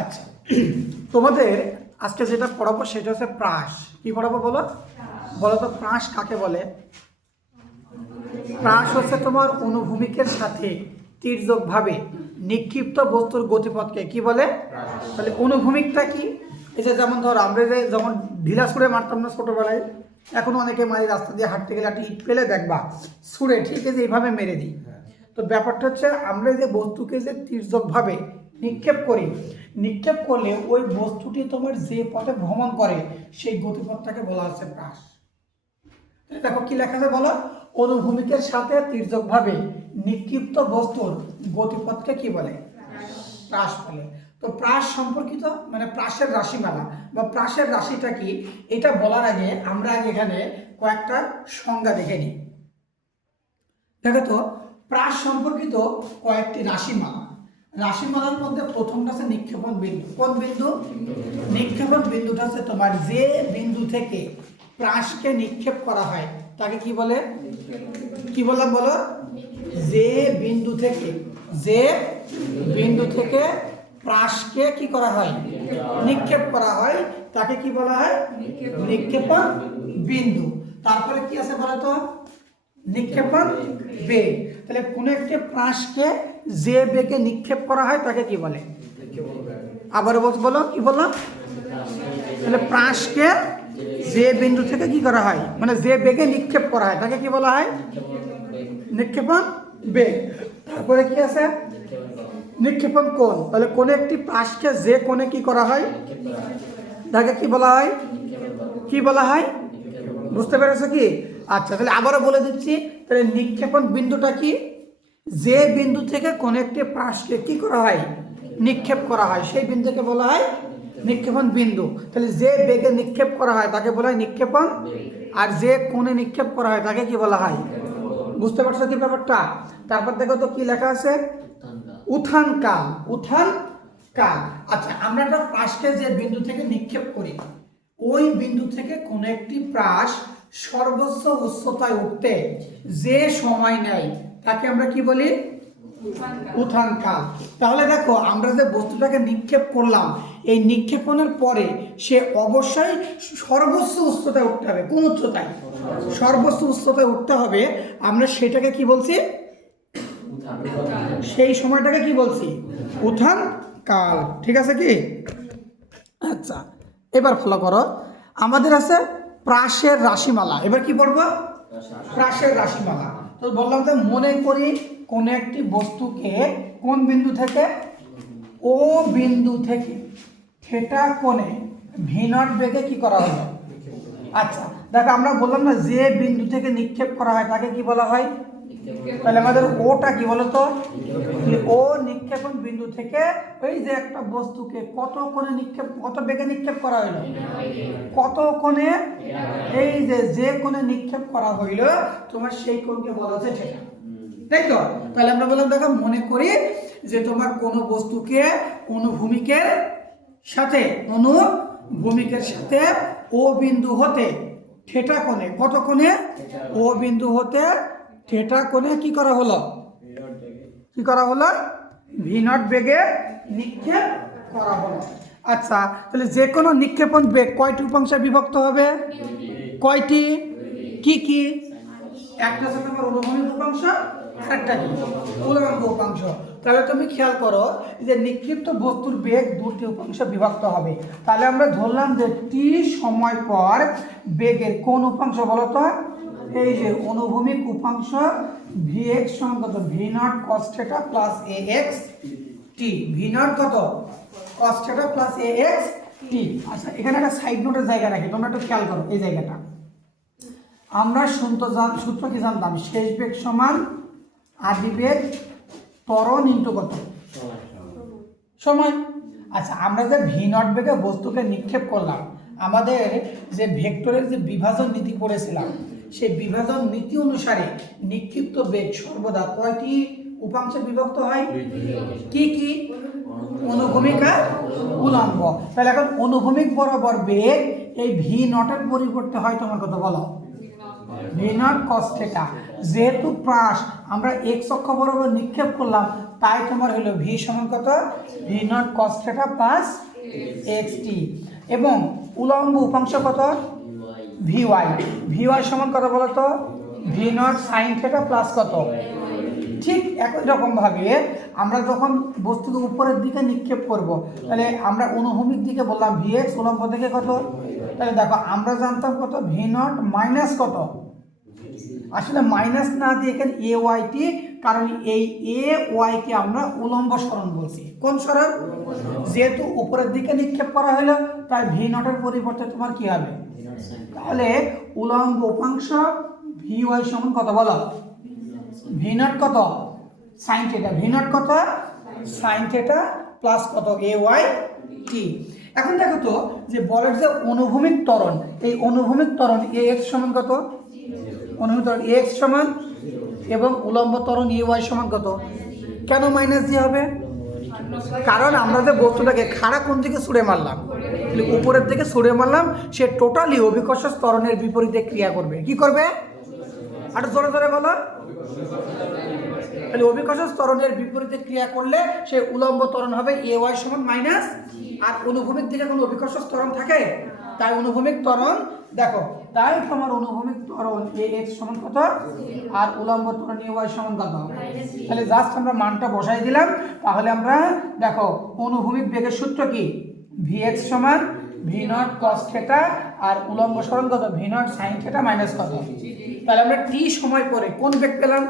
আচ্ছা, তোমাদের আজকে যেটা পড়াবো সেটা হচ্ছে প্রাস। কি পড়াবো বলো? বলো তো প্রাস কাকে বলে? প্রাস হচ্ছে তোমার অনুভূমিকের সাথে তির্যকভাবে নিক্ষিপ্ত বস্তুর গতিপথকে কি বলে? তাহলে অনুভূমিকটা কি? এই যে যেমন ধর আমরা যে যখন ঢিলা ছুঁড়ে মারতাম না ছোটবেলায়, এখন অনেকে মারি রাস্তা দিয়ে হাঁটতে গেলে একটা ইট পেলে দেখবা ছুঁড়ে ঠিক আছে এইভাবে মেরে দিই। তো ব্যাপারটা হচ্ছে আমরা যে বস্তুকে যে তির্যকভাবে নিক্ষেপ করি, নিক্ষেপ করলে ওই বস্তুটি তোমার যে পথে ভ্রমণ করে সেই গতিপথটাকে বলা হচ্ছে প্রাস। দেখো কি লেখা আছে বলো? অনুভূমিকের সাথে তির্যকভাবে নিক্ষিপ্ত বস্তুর গতিপথকে কি বলে? প্রাস বলে। তো প্রাস সম্পর্কিত মানে প্রাসের রাশিমালা বা প্রাসের রাশিটা কি, এটা বলার আগে আমরা আগে এখানে কয়েকটা সংজ্ঞা দেখে নিই। দেখো তো প্রাস সম্পর্কিত কয়েকটি রাশিমালা। রাশিমালার মধ্যে প্রথমটা আছে নিক্ষেপণ বিন্দু। কোন বিন্দু? নিক্ষেপণ বিন্দুটা হচ্ছে তোমার যে বিন্দু থেকে প্রাসকে নিক্ষেপ করা হয় তাকে কি বলে? কি বললাম বলো? যে বিন্দু থেকে, যে বিন্দু থেকে প্রাসকে কি করা হয়? নিক্ষেপ করা হয় তাকে কি বলা হয়? নিক্ষেপণ বিন্দু। তারপরে কি আছে বলো তো? নিক্ষেপণ বেগ। তাহলে কোন একটি প্রাসকে যে বেগে নিক্ষেপ করা হয় তাকে কি বলে? আবার বলো কি বললাম? তাহলে প্রাসকে যে বিন্দু থেকে কি করা হয় মানে যে বেগে নিক্ষেপ করা হয় তাকে কি বলা হয়? নিক্ষেপণ বেগ। তারপরে কি আছে? নিক্ষেপণ কোণ। তাহলে কোন একটি প্রাসকে যে কোণে কি করা হয় তাকে কি বলা হয়? কি বলা হয়? বুঝতে পেরেছো কি? আচ্ছা, তাহলে আবারও বলে দিচ্ছি। তাহলে নিক্ষেপণ বিন্দুটা কি? যে বিন্দু থেকে কোন একটি প্রাসকে কি করা হয়? নিক্ষেপ করা হয়, সেই বিন্দুকে বলা হয় নিক্ষেপণ বিন্দু। তাহলে যে বেগে নিক্ষেপ করা হয় তাকে বলা হয় নিক্ষেপণ, আর যে কোণে নিক্ষেপ করা হয় তাকে কি বলা হয়? বুঝতে পারছো কি ব্যাপারটা? তারপর দেখো তো কি লেখা আছে? উত্থান কাল। উত্থান কাল। আচ্ছা, আমরা একটা প্রাসকে যে বিন্দু থেকে নিক্ষেপ করি ওই বিন্দু থেকে কোন একটি প্রাস সর্বোচ্চ উচ্চতায় উঠতে যে সময় নেয় তাকে আমরা কি বলি? উত্থান কাল। তাহলে দেখো আমরা যে বস্তুটাকে নিক্ষেপ করলাম এই নিক্ষেপণের পরে সে অবশ্যই সর্বোচ্চ উচ্চতায় উঠতে হবে। কোন উচ্চতায়? সর্বোচ্চ উচ্চতায় উঠতে হবে। আমরা সেটাকে কি বলছি? সেই সময়টাকে কি বলছি? উত্থান কাল। ঠিক আছে কি? আচ্ছা, এবার ফলো করো। আমাদের আছে প্রাসের রাশিমালা। এবার কি পড়বো? প্রাসের রাশিমালা। তো বললাম যে মনে করি কোন একটি বস্তুকে কোন বিন্দু থেকে? ও বিন্দু থেকে থিটা কোণে v0 বেগে কি করা হলো? আচ্ছা দেখো, আমরা বললাম না যে বিন্দু থেকে নিক্ষেপ করা হয় তাকে কি বলা হয়? তাহলে আমাদের ওটা কি বলতো? ও নিক্ষেপণ বিন্দু থেকে এই যে একটা বস্তুকে কত কোণে নিক্ষেপ, কত বেগে নিক্ষেপ করা হইলো? কত কোণে? এই যে কোণে নিক্ষেপ করা হইল তোমার সেই কোণকে বলা হচ্ছে থিটা। তাই তো? তাহলে আমরা বললাম দেখো মনে করি যে তোমার কোনো বস্তুকে অনুভূমিকের সাথে ও বিন্দু হতে থিটা কোণে, কত কোণে? ও বিন্দু হতে থিটা কোণে কি করা হলো? কি করা হলো? v0 বেগে নিক্ষেপ করা হলো। আচ্ছা, তাহলে যে কোনো নিক্ষেপণ বেগ কয়টি উপাংশে বিভক্ত হবে? কয়টি? কি কি? একটা হচ্ছে তোমার অনুভূমিক উপাংশ, আরেকটা কি? উল্লম্ব উপাংশ। তাহলে তুমি খেয়াল করো যে নিক্ষিপ্ত বস্তুর বেগ দুটি উপাংশে বিভক্ত হবে। তাহলে আমরা ধরলাম যে টি সময় পর বেগের কোন উপাংশ বলতো? এই যে অনুভূমিক উপাংশ vx সমান কত? v0 cos θ plus ax t। v0 কত? cos θ plus ax t। আচ্ছা, এখানে একটা সাইড নোটের জায়গা রাখি, তোমরা একটু খেয়াল করো এই জায়গাটা। আমরা সূত্র কি জানতাম? শেষ বেগ সমান আদি বেগ ত্বরণ ইন্টু কত? সময়। আচ্ছা, আমরা যে v0 বেগে বস্তুকে নিক্ষেপ করলাম, আমাদের যে ভেক্টরের যে বিভাজন নীতি পড়েছিলাম সেই বিভাজন নীতি অনুসারে নিক্ষিপ্ত বেগ সর্বদা কয়টি উপাংশে বিভক্ত হয়? কি কি? অনুভূমিক আর উল্লম্ব। তাহলে এখন অনুভূমিক বরাবর বেগ এই v0 এর পরিবর্তে হয় তোমার কত বলো? V naught cos theta. যেহেতু প্রাস আমরা এক্স অক্ষ বরাবর নিক্ষেপ করলাম, তাই তোমার হলো ভি সমান কত, V naught cos theta plus X T, এবং উলম্ব উপাংশ কত, ভি ওয়াই। ভি ওয়াই সমান কত বলো তো, V naught sine theta plus কত। ঠিক একই রকমভাবে আমরা যখন বস্তুকে উপরের দিকে নিক্ষেপ করব, তাহলে আমরা অনুভূমিক দিকে বললাম ভি এক্স, উলম্ব দিকে কত, তাহলে দেখো আমরা জানতাম কত, ভি নট মাইনাস কত, আসলে মাইনাস না দিয়ে এখানে এ ওয়াই টি, কারণ এই এ ওয়াই কে আমরা উলম্ব সরণ বলছি। কোন সরণ? যেহেতু উপরের দিকে নিক্ষেপ করা হলো, তাই ভি নটের পরিবর্তে তোমার কি হবে, তাহলে উলম্ব উপাংশ ভি ওয়াই সমান কত বলো, ভি নট কত সাইন থিটা, ভি নট কত সাইন থিটা প্লাস কত এ ওয়াই টি। এখন দেখো তো যে বলের যে অনুভূমিক ত্বরণ, এই অনুভূমিক ত্বরণ এ এক্স সমান কত, অনুভূমিক ত্বরণ এ এক্স সমান, এবং উলম্ব ত্বরণ এ ওয়াই সমান কত। কেন মাইনাস দিয়ে হবে? কারণ আমরা যে বস্তুটাকে খাড়া কোন দিকে ছুঁড়ে মারলাম, উপরের দিকে ছুঁড়ে মারলাম, সে টোটালি অভিকর্ষ ত্বরণের বিপরীতে ক্রিয়া করবে। কি করবে? আর জোরে জোরে বলো। তাহলে অভিকর্ষ ত্বরণের বিপরীতে ক্রিয়া করলে সে উলম্ব ত্বরণ হবে এ ওয়াই সমান মাইনাস, আর অনুভূমিক দিকে কোনো অভিকর্ষ ত্বরণ থাকে, তাই অনুভূমিক ত্বরণ দেখো, তাই তোমার অনুভূমিক ত্বরণ এ এক্স সমান কত, আর উলম্ব ত্বরণ এ ওয়াই সমান কত। তাহলে জাস্ট আমরা মানটা বসাই দিলাম, তাহলে আমরা দেখো অনুভূমিক বেগের সূত্র কি, ভি এক্স সমান ভি নট কস থিটা, আর উলম্ব সরণ কত, V naught sine theta minus কত। তাহলে আমরা টি সময় পরে কোন বেগ পেলাম,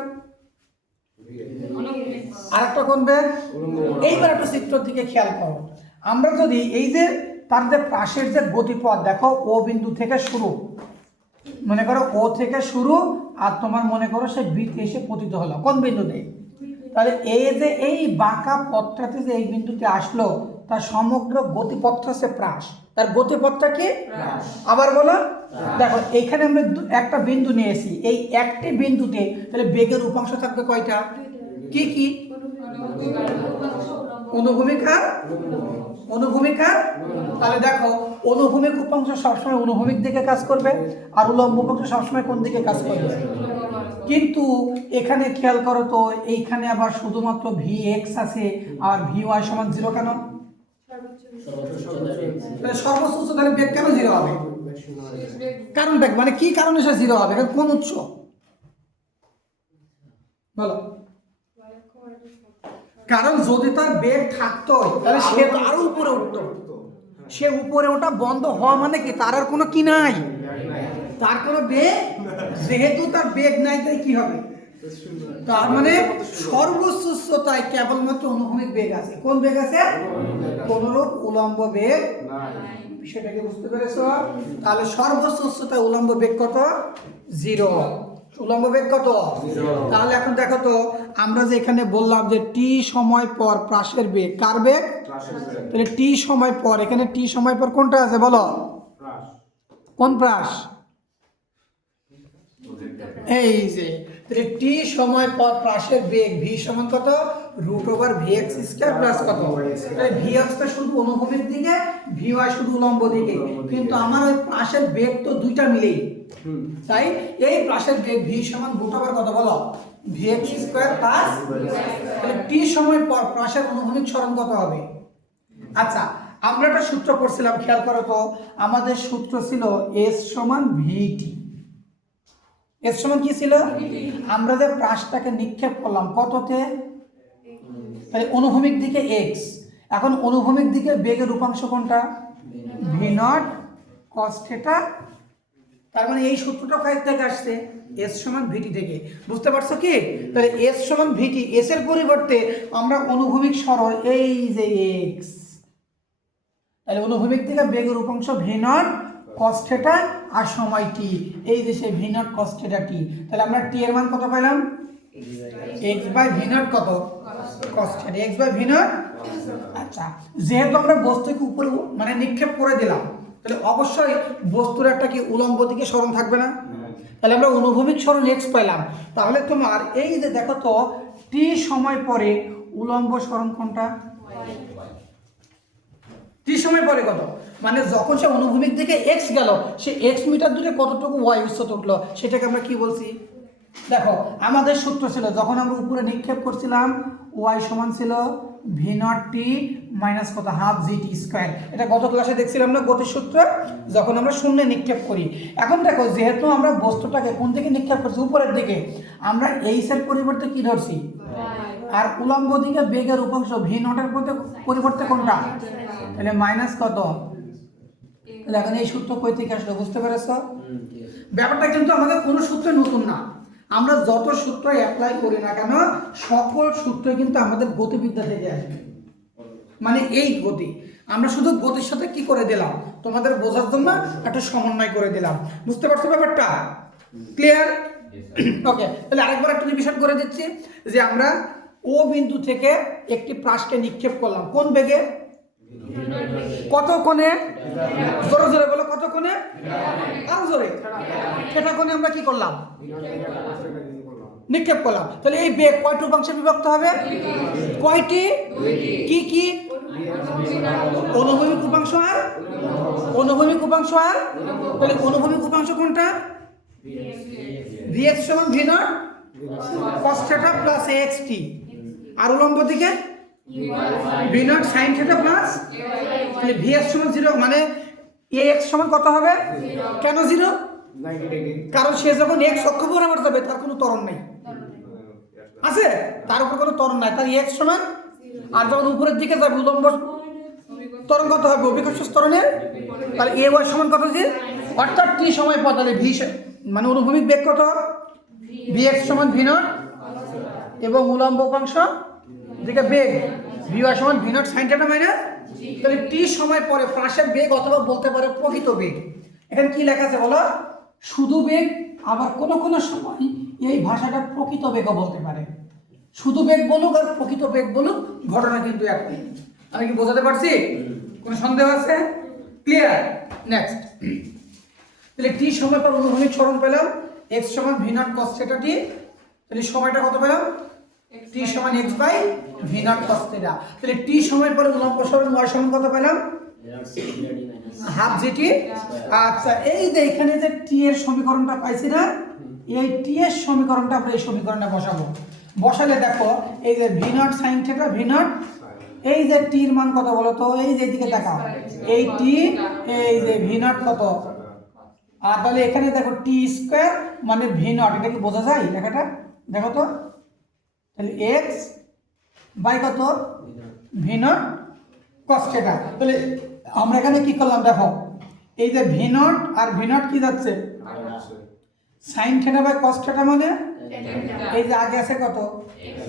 আরেকটা কোন বেগ। এইবার একটা চিত্রের দিকে খেয়াল করো, আমরা যদি এই যে তার যে পাশের যে গতিপথ দেখো, ও বিন্দু থেকে শুরু, মনে করো ও থেকে শুরু, আর তোমার মনে করো সে বিতে এসে পতিত হলো কোন বিন্দুতে, তাহলে এই যে এই বাঁকা পথটাতে যে এই বিন্দুতে আসলো, তার সমগ্র গতিপথটা হচ্ছে প্রাস, তার গতিপথটা কি, আবার বলো। দেখো এইখানে আমরা একটা বিন্দু নিয়েছি, এই একটি বিন্দুতে তাহলে বেগের উপাংশ থাকবে কয়টা, কি কি, অনুভূমিকা, অনুভূমিকা। তাহলে দেখো অনুভূমিক উপাংশ সবসময় অনুভূমিক দিকে কাজ করবে, আর উলম্ব উপাংশ সবসময় কোন দিকে কাজ করবে। কিন্তু এখানে খেয়াল করো তো, এইখানে আবার শুধুমাত্র ভি এক্স আছে, আর ভি ওয়াই সমান 0 কেন, সর্বোচ্চ উচ্চতার বেগ কেন 0 হবে, কারণ দেখ মানে কি কারণে সে 0 হবে, কোন উৎস বলো। কারণ যদি তার বেগ থাকতো তাহলে সে তো আরো উপরে উঠতো, সে উপরে ওঠা বন্ধ হওয়া মানে কি, তার আর কোনো কি নাই, তার কোনো বেগ, যেহেতু তার বেগ নাই তাই কি হবে, তার মানে সর্বোচ্চ উচ্চতায় কেবলমাত্র অনুভূমিক বেগ আছে। কোন বেগ আছে? কোনরূপ উলম্ব বেগ। বিষয়টাকে বুঝতে পেরেছো? তাহলে সর্বোচ্চ উচ্চতায় উলম্ব বেগ কত, 0। উলম্ব বেগ কত, 0। তাহলে এখন দেখো তো, আমরা যে এখানে বললাম যে টি সময় পর প্রাসের বেগ, কার বেগ, তাহলে টি সময় পর, এখানে টি সময় পর কোনটা আছে বলো, কোন প্রাস, এই যে টি সময় পর প্রাসের বেগ ভি সমান কত, √(vx²) প্লাস কত, ভি এক্সটা শুধু অনুভূমিক দিকে, ভি ওয়াই শুধু উলম্ব দিকে, কিন্তু আমার ওই প্রাসের বেগ তো দুইটা মিলেই, তাই এই প্রাসের বেগ ভি সমান √(, কত বলো, vx² প্লাস, তাহলে টি সময় পর প্রাসের অনুভূমিক সরণ কত হবে। আচ্ছা আমরা একটা সূত্র পড়ছিলাম, খেয়াল করো তো, আমাদের সূত্র ছিল এস সমান ভিটি। এর সমান কি ছিল, আমরা যে প্রাসটাকে নিক্ষেপ করলাম কততে, তাই অনুভূমিক দিকে x, এখন অনুভূমিক দিকে বেগের উপাংশ কোনটা, ভি নট কস থিটা। তার মানে এই সূত্রটা কার থেকে আসছে, এস সমান ভিটি থেকে। বুঝতে পারছো কি, তাহলে এস সমান ভিটি, এস এর পরিবর্তে আমরা অনুভূমিক সরণ এই যে x, তাহলে অনুভূমিক দিকে বেগের উপাংশ ভি নট কস থিটা, আর সময় টি, এই যে সে V naught cos theta t. তাহলে আমরা টি এর মান কত পেলাম, x বাই ভি নট কত, cos theta, x by v not. আচ্ছা যেহেতু আমরা বস্তুকে উপরে মানে নিক্ষেপ করে দিলাম, তাহলে অবশ্যই বস্তুর একটা কি উলম্ব দিকে সরণ থাকবে না, তাহলে আমরা অনুভূমিক সরণ x পেলাম। তাহলে তোমার এই যে দেখো তো, টি সময় পরে উলম্ব সরণ কোনটা, টি সময় পরে কত, মানে যখন সে অনুভূমিক দিকে এক্স গেল, সে এক্স মিটার দূরে কতটুকু ওয়াই উচ্চতা উঠলো সেটাকে আমরা কি বলছি। দেখো আমাদের সূত্র ছিল যখন আমরা উপরে নিক্ষেপ করছিলাম, ওয়াই সমান ছিল ভি নট টি মাইনাস কত হাফ জি টি স্কোয়ার। এটা গত ক্লাসে দেখছিলাম না গতির সূত্র, যখন আমরা শূন্যে নিক্ষেপ করি। এখন দেখো যেহেতু আমরা বস্তুটাকে কোন দিকে নিক্ষেপ করছি, উপরের দিকে, আমরা এইচ এর পরিবর্তে কি ধরছি, আর উলম্ব দিকে বেগের উপাংশ ভি নটের পরিবর্তে কোনটা, তাহলে মাইনাস কত, তাহলে এখন এই সূত্র কই থেকে আসলো বুঝতে পেরেছ। ব্যাপারটা কিন্তু আমাদের কোনো সূত্র নতুন না, আমরা যত সূত্র অ্যাপ্লাই করি না কেন সকল সূত্র কিন্তু আমাদের গতিবিদ্যা থেকে আসবে। মানে এই গতি আমরা শুধু গতির সাথে কি করে দিলাম, তোমাদের বোঝার জন্য একটা সমন্বয় করে দিলাম, বুঝতে পারছো ব্যাপারটা, ক্লিয়ার। ওকে, তাহলে আরেকবার একটা রিভিশন করে দিচ্ছি যে আমরা ও বিন্দু থেকে একটি প্রাসকে নিক্ষেপ করলাম কোন বেগে, কত কোণে, জোরে জোরে বলো, কত কোণে, আরো জোরে, সেটা কোণে আমরা কি করলাম, নিক্ষেপ করলাম। তাহলে এই বেগ কয়টি উপাংশে বিভক্ত হবে, কয়টি, কি কি, অনুভূমিক উপাংশ আর অনুভূমিক উপাংশ আর, তাহলে অনুভূমিক উপাংশ কোনটা, vx সমান v not cos theta plus axt, আর উলম্ব দিকে v not sin theta plus, তাহলে vx সমান 0, মানে ax সমান কত হবে, কেন 0, কারণ সে যখন x অক্ষ বরাবর যাবে তার কোনো ত্বরণ নেই, আছে তার উপর কোনো ত্বরণ নাই, তার x সমান, আর যখন উপরের দিকে যাবে উলম্ব ত্বরণ কত হবে, অভিকর্ষ ত্বরণের, তাহলে a y সমান কত, যে অর্থাৎ t সময় পর, তাহলে v মানে অনুভূমিক বেগ কত, vx সমান v নট এবং উলম্ব উপাংশ দিকে বেগ vy সমান v not sin theta minus, তাহলে t সময় পরে প্রাসের বেগ অথবা বলতে পারে প্রকৃত বেগ। এখানে কি লেখা আছে বলো, শুধু বেগ, আবার কোন কোন সময় এই ভাষাটা প্রকৃত বেগও বলতে পারে, শুধু বেগ বলুক আর প্রকৃত বেগ বলুক ঘটনা কিন্তু একই। আমি কি বোঝাতে পারছি, কোনো সন্দেহ আছে, ক্লিয়ার। নেক্সট, তাহলে টি সময় পর অনুভূমিক সরণ পেলাম x সমান v not cos theta t, তাহলে সময়টা কত পেলাম, t সমান x by v not cos theta, তাহলে টি সময় পর উলম্ব সরণ y সমান কত পেলাম, হাফ জিটি। আচ্ছা, এই যে এখানে যে টি এর সমীকরণটা পাইছি না, এই টি এর সমীকরণটা আমরা এই সমীকরণে বসাবো, বসালে দেখো এই যে v not sin theta v not, এই যে টি এর মান কত বলো তো, এই যে এদিকে তাকাও, এই টি, এই যে v নট কত, আর তাহলে এখানে দেখো টি স্কয়ার মানে ভি নট, এটা কি বোঝা যায় লেখাটা, দেখো তো, তাহলে এক্স বাই কত, ভি নট কস থিটা। তাহলে আমরা এখানে কি করলাম দেখো, এই যে ভি নট আর ভি নট কি যাচ্ছে, sine theta by cos theta, মানে এই যে আগে আছে কত,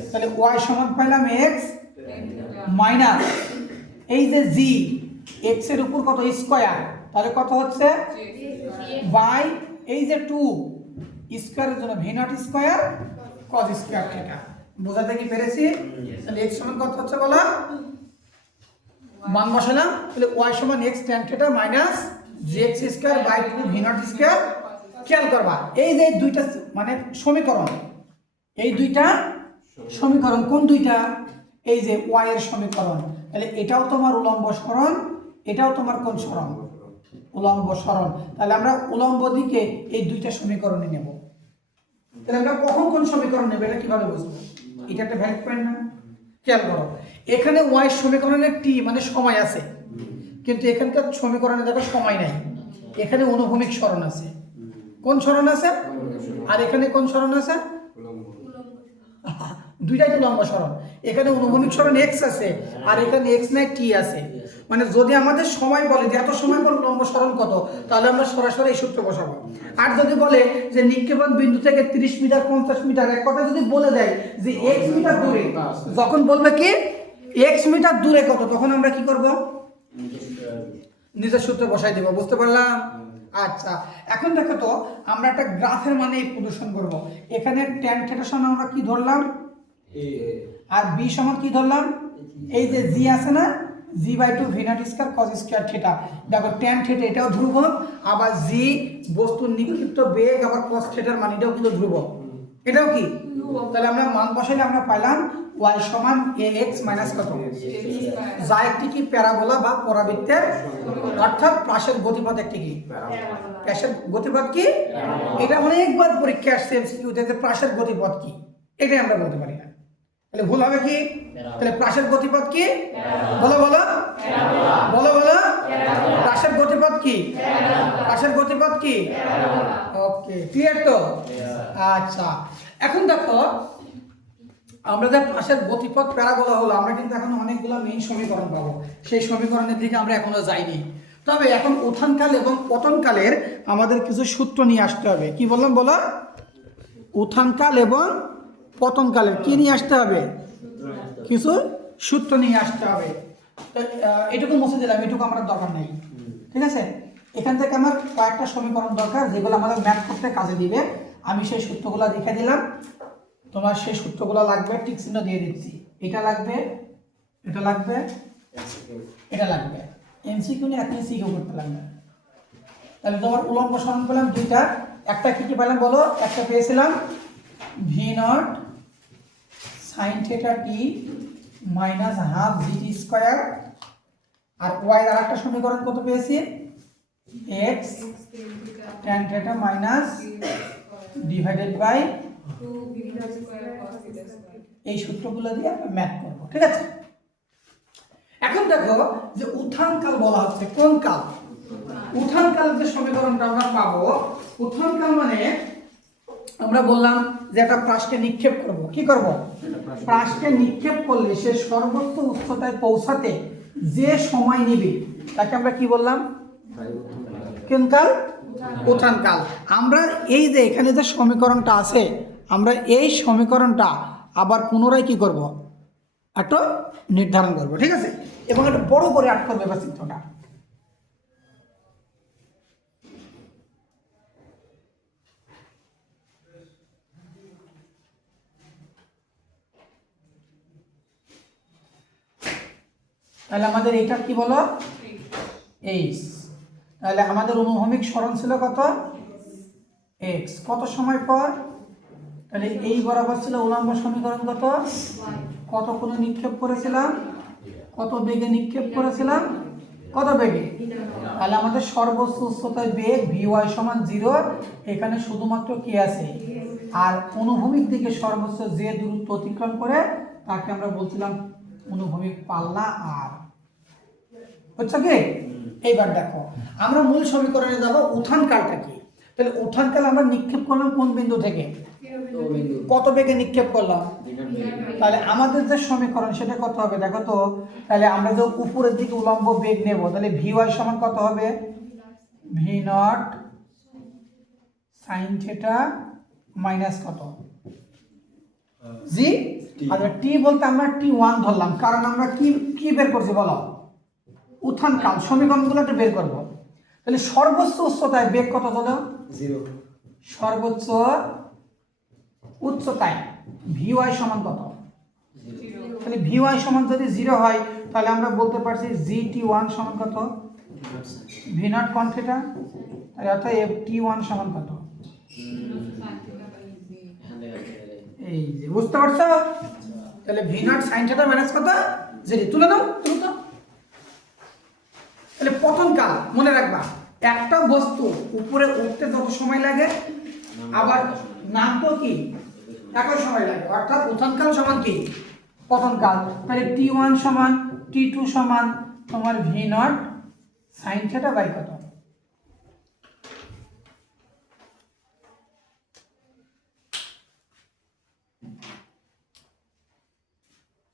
তাহলে ওয়াই সমান পাইলাম এক্স মাইনাস এই যে জি এক্স এর উপর কত স্কয়ার, তাহলে কত হচ্ছে বাই এই যে 2 স্কয়ারের জন্য V naught square cos square theta. বোঝাতে কি পেরেছি, তাহলে x সমান কত হচ্ছে বলো, মান বসালাম, তাহলে y সমান x tan theta minus gx square by 2 V naught square. খেয়াল করবা এই যে দুইটা মানে সমীকরণ, এই দুইটা সমীকরণ কোন দুইটা, এই যে y এর সমীকরণ, তাহলে এটাও তোমার উলম্ব সরণ, এটাও তোমার কোন সরণ, উলম্ব সরণ। তাহলে আমরা উলম্ব দিকে এই দুইটা সমীকরণই নেব। তাহলে আমরা কখন কোন সমীকরণ নেব এটা কিভাবে বুঝবো, এটা একটা ভ্যালিড পয়েন্ট না। খেয়াল করো এখানে y সমীকরণে t মানে সময় আছে, কিন্তু এখানকার সমীকরণে দেখো সময় নাই, এখানে অনুভূমিক সরণ আছে, কোন সরণ আছে, আর এখানে কোন সরণ আছে, দুইটাই উলম্ব সরণ, এখানে অনুভূমিক সরণ x আছে আর এখানে x নাই t আছে। মানে যদি আমাদের সময় বলে যে এত সময় পর উলম্ব সরণ কত, তাহলে আমরা সরাসরি এই সূত্র বসাবো। আর যদি বলে যে নিক্ষেপণ বিন্দু থেকে 30 মিটার 50 মিটার, এক কথা যদি বলে দেয় যে x মিটার দূরে, যখন বলবে কি x মিটার দূরে কত, তখন আমরা কি করব, নিজের সূত্র বসাই দেব। বুঝতে পারলাম? আচ্ছা, এখন দেখো তো আমরা একটা গ্রাফের মানে প্রদর্শন করব। এখানে tan থিটা সমান আমরা কি ধরলাম, আর b সমান কি ধরলাম, এই যে g আছে না, g by 2 V naught square cos square theta. দেখো tan থিটা এটাও ধ্রুবক, আবার g বস্তুর নিক্ষিপ্ত বেগ, আবার cos থিটার মান এটাও কিন্তু ধ্রুবক, এটাও কি, তাহলে আমরা মান বসাইলে আমরা পাইলাম ওয়াই সমান এ এক্স মাইনাস কত, যা একটি কি প্যারাবোলা বা পরাবৃত্তের, অর্থাৎ পাশের গতিপথ একটি কি পাশের গতিপথ কি, এটা অনেকবার পরীক্ষা আসছে এমসিকিউতে যে পাশের গতিপথ কি, এটাই আমরা বলতে পারি না, তাহলে ভুল হবে কি, তাহলে পাশের গতিপথ কি, বলো বলো বলো বলো, পাশের গতিপথ কি, পাশের গতিপথ কি, ওকে ক্লিয়ার তো। আচ্ছা এখন দেখো আমরা যে পাশের গতিপথ প্যারাবোলা হলো, আমরা কিন্তু এখন অনেকগুলো মেইন সমীকরণ পাবো, সেই সমীকরণের দিকে আমরা এখনো যাইনি। তবে এখন উত্থানকাল এবং পতনকালের আমাদের কিছু সূত্র নিয়ে আসতে হবে। কি বললাম বলো, উত্থানকাল এবং পতনকালের কি নিয়ে আসতে হবে, কিছু সূত্র নিয়ে আসতে হবে। তো এটুকু মুছে দিলাম, এটুকু আমার দরকার নেই, ঠিক আছে। এখান থেকে আমার কয়েকটা সমীকরণ দরকার যেগুলো আমাদের ম্যাথ করতে কাজে দিবে, আমি সেই সূত্রগুলো লিখে দিলাম, তোমার সেই সূত্রগুলো লাগবে, টিক চিহ্ন দিয়ে দিচ্ছি, এটা লাগবে, এটা লাগবে, এটা লাগবে, এমসিকিউ নিয়ে আপনি সিকিউ করতে লাগবে। তাহলে তোমার উলম্ব সরণ পেলাম দুইটা, একটা কি কি পেলাম বলো, একটা পেয়েছিলাম V not sine theta T minus half G T square, আর ওয়াই আর একটা সমীকরণ কত পেয়েছি, X tan theta minus divided by, এই সূত্রগুলো দিয়ে আমরা ম্যাথ করবো, ঠিক আছে। এখন দেখো যে উত্থানকাল বলা হচ্ছে, কোন কাল, উত্থানকালের যে সমীকরণটা আমরা পাবো, উত্থানকাল মানে আমরা বললাম যে একটা প্রাসকে নিক্ষেপ করব, কি করব, প্রাসকে নিক্ষেপ করলে সে সর্বোচ্চ উচ্চতায় পৌঁছাতে যে সময় নেবে তাকে আমরা কি বললাম, কোন কাল, উত্থানকাল। আমরা এই যে এখানে যে সমীকরণটা আছে, আমরা এই সমীকরণটা আবার পুনরায় কি করব, একটা নির্ধারণ করব, ঠিক আছে, এবং একটা বড় করে আট করবে এবার চিত্রটা। তাহলে আমাদের এটা কি বলো, এইচ, তাহলে আমাদের অনুভূমিক সরণ ছিল কত, এক্স, কত সময় পর, তাহলে এই বরাবর ছিল উলম্ব সমীকরণ কত, কত কোণে নিক্ষেপ করেছিলাম, কত বেগে নিক্ষেপ করেছিলাম, কত বেগে, তাহলে আমাদের সর্বোচ্চ উচ্চতায় বেগ ভি ওয়াই সমান 0, এখানে শুধুমাত্র কি আছে, আর অনুভূমিক দিকে সর্বোচ্চ যে দূরত্ব অতিক্রম করে তাকে আমরা বলছিলাম অনুভূমিক পাল্লা। আর বুঝছো কি, এইবার দেখো আমরা মূল সমীকরণে যাব, উত্থানকালটা কি, তাহলে উত্থানকাল আমরা নিক্ষেপ করলাম কোন বিন্দু থেকে, কত বেগে নিক্ষেপ করলাম, তাহলে আমাদের যে সমীকরণ সেটা কত হবে দেখো তো, তাহলে আমরা যে উপরের দিকে উলম্ব বেগ নেব, তাহলে ভি ওয়াই সমান কত হবে, V naught sine theta minus কত জি, আর টি বলতে আমরা টি ওয়ান ধরলাম, কারণ আমরা কি কি বের করছি বলো, উত্থানকাল, সমীকরণগুলো একটু বের করব। তাহলে সর্বোচ্চ উচ্চতায় বেগ কত হলো, 0, সর্বোচ্চ উচ্চতায় ভি ওয়াই সমান কত, তাহলে ভি ওয়াই সমান যদি 0 হয় তাহলে আমরা বলতে পারছি জি টি ওয়ান সমান কত, ভি নট কন থিটা, তাহলে অর্থাৎ এফ টি ওয়ান সমান কত, এই যে বুঝতে পারছো, তাহলে V naught sine theta minus কত, জেডি, তুলে দাও, তুলে দাও। তাহলে পতনকাল মনে রাখবা, একটা বস্তু উপরে উঠতে যত সময় লাগে আবার নামতেও কি একই সময় লাগে, অর্থাৎ উত্থানকাল সমান কি পতনকাল। তাহলে টি ওয়ান সমান টি টু সমান তোমার V naught sine theta by কত,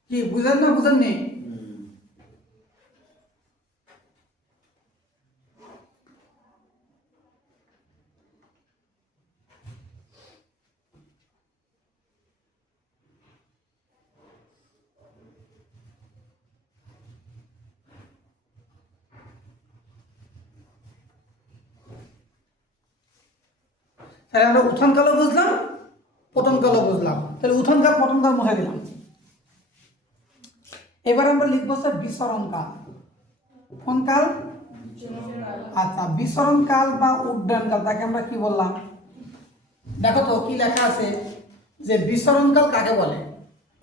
কি বুঝেন না বুঝেননি, তাহলে আমরা উত্থানকালও বুঝলাম, পতনকালও বুঝলাম, তাহলে উত্থানকাল পতনকাল মুছে দিলাম। এবার আমরা লিখবো স্যার বিসরণকাল, কোন কাল, আচ্ছা বিসরণকাল বা উড্ডয়নকাল, তাকে আমরা কি বললাম দেখো তো কি লেখা আছে, যে বিসরণকাল কাকে বলে,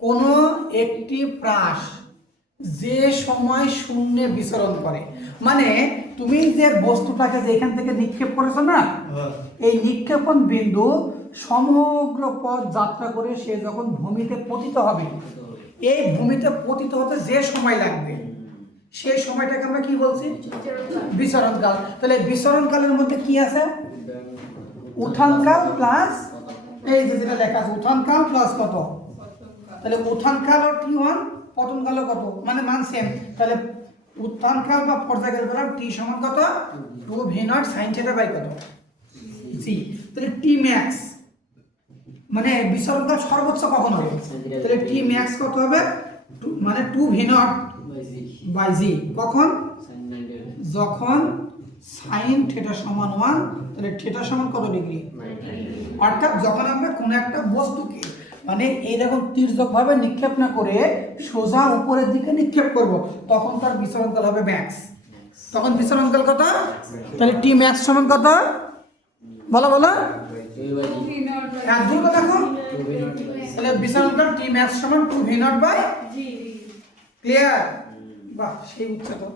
কোনো একটি প্রাস যে সময় শূন্যে বিচরণ করে, মানে তুমি যে বস্তুটাকে যে এখান থেকে নিক্ষেপ করেছো না, এই নিক্ষেপণ বিন্দু সমগ্র পথ যাত্রা করে সে যখন ভূমিতে পতিত হবে, এই ভূমিতে পতিত হতে যে সময় লাগবে সেই সময়টাকে আমরা কি বলছি? বিচরণকাল। তাহলে বিচরণকালের মধ্যে কি আছে? উত্থানকাল প্লাস এই যে যেটা লেখা আছে উত্থানকাল প্লাস কত, তাহলে উত্থানকাল আর T1, পতনকালও কত, মানে মান সেম। তাহলে উত্থানকাল বা পর্যায়কাল বরাবর টি সমান কত? 2v0 sin θ বাই কত? g। তাহলে টি ম্যাক্স মানে বিচরণকাল সর্বোচ্চ কখন হবে? তাহলে টি ম্যাক্স কত হবে? মানে 2v0 বাই g। কখন? যখন sin θ সমান 1, তাহলে θ সমান কত ডিগ্রি? অর্থাৎ যখন আমরা কোনো একটা বস্তুকে মানে এইরকম তির্যকভাবে নিক্ষেপ না করে সোজা উপরের দিকে নিক্ষেপ করব, তখন তার বিচরণকাল হবে ম্যাক্স। তখন বিচরণকাল কত? তাহলে টি ম্যাক্স সমান কত? বলো বলো, দ্রুত দেখো। তাহলে বিচরণকাল টি ম্যাক্স সমান 2v0 বাই g। ক্লিয়ার? বাহ, সেই উচ্চতা তো।